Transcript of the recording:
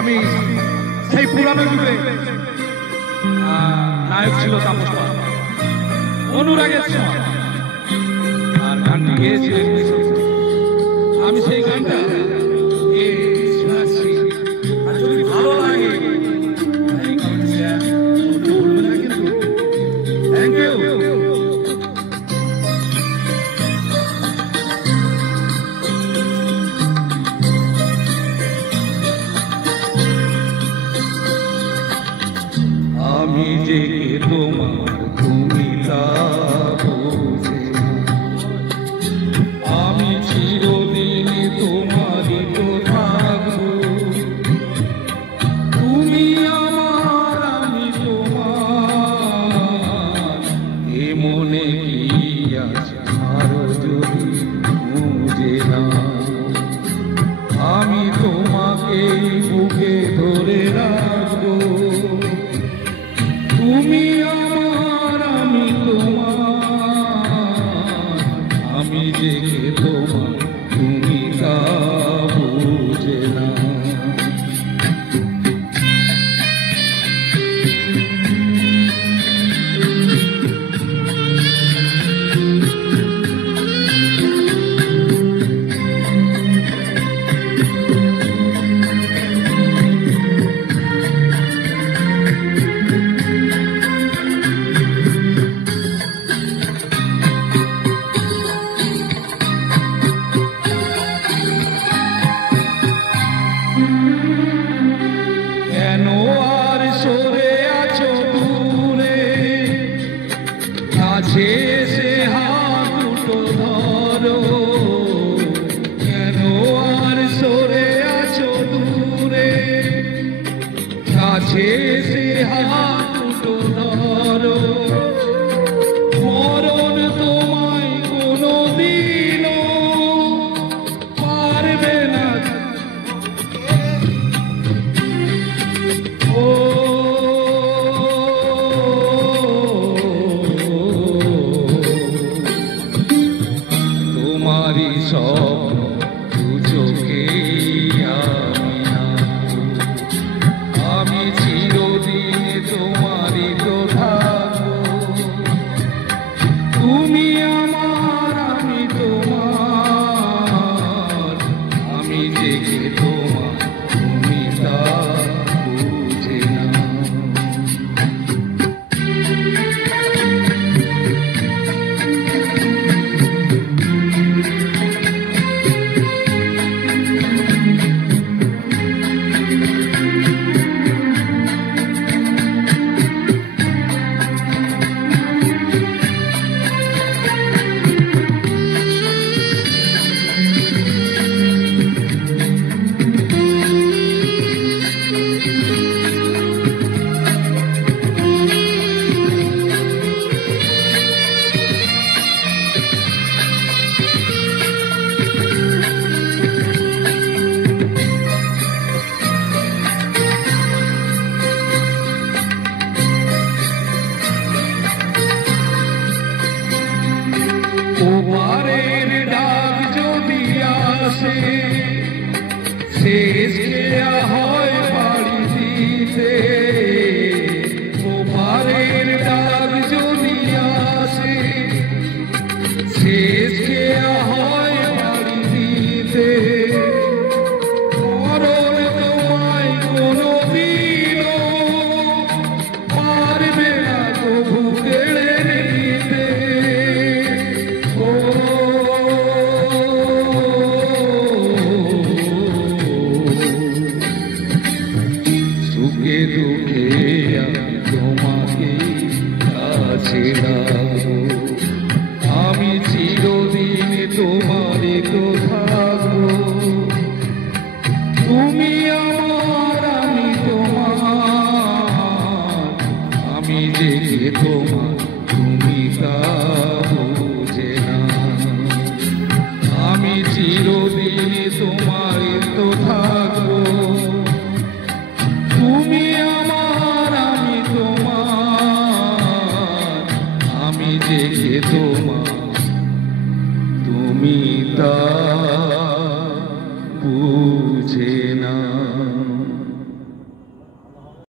আমি সেই পুরানো যুগে নায়ক ছিল তাপস পাল, অনুরাগের সময়, আর গানটি গেয়েছিলেন আমি সেই গানটা শোনাচ্ছি। আর যদি ভালো লাগে ভুলবেন না কিন্তু। Thank you. আমি যে তোমার তুমি তা বুঝে না, আমি চিরদিন তোমারই তো থাকবো। তুমি আমার আমি তোমার, এ মনে কি আছে আরো যদি বুঝে না, আমি তোমাকে বুকে ধরে রাখবো। তুমি আমার আমি তোমার, আমি যে তোমার তুমি তা বুঝে না। কেন আর সরে আছো দূরে, কাছে এসে হাত দুটো ধরো। কেন আর সরে আছো দূরে, কাছে এসে হাত দুটো ধরো। মরণ তোমায় কোনো দিনও পারবে না। তোমারই সব চোখে আমি চিরদিন তোমারই তো থাকবো। তুমি আমার আমি তোমার, আমি দেখে তোমার তুমি তা বুঝে না। ওপারের ডাক যদি আসে, শেষ খেয়া হয় বাড়ি দিতে। ওপারের ডাক যদি আসে, শেষ খেয়া হয় বাড়ি দিতে। মরণ তোমায় কোনো দিনও পারবে না তবু কেড়ে নিতে। সুখে দুঃখে আমি তোমাকে কাছে রাখবো। আমি চিরদিন তোমারই তো থাকবো। তুমি আমার আমি তোমার, আমি যে তোমার তুমি তা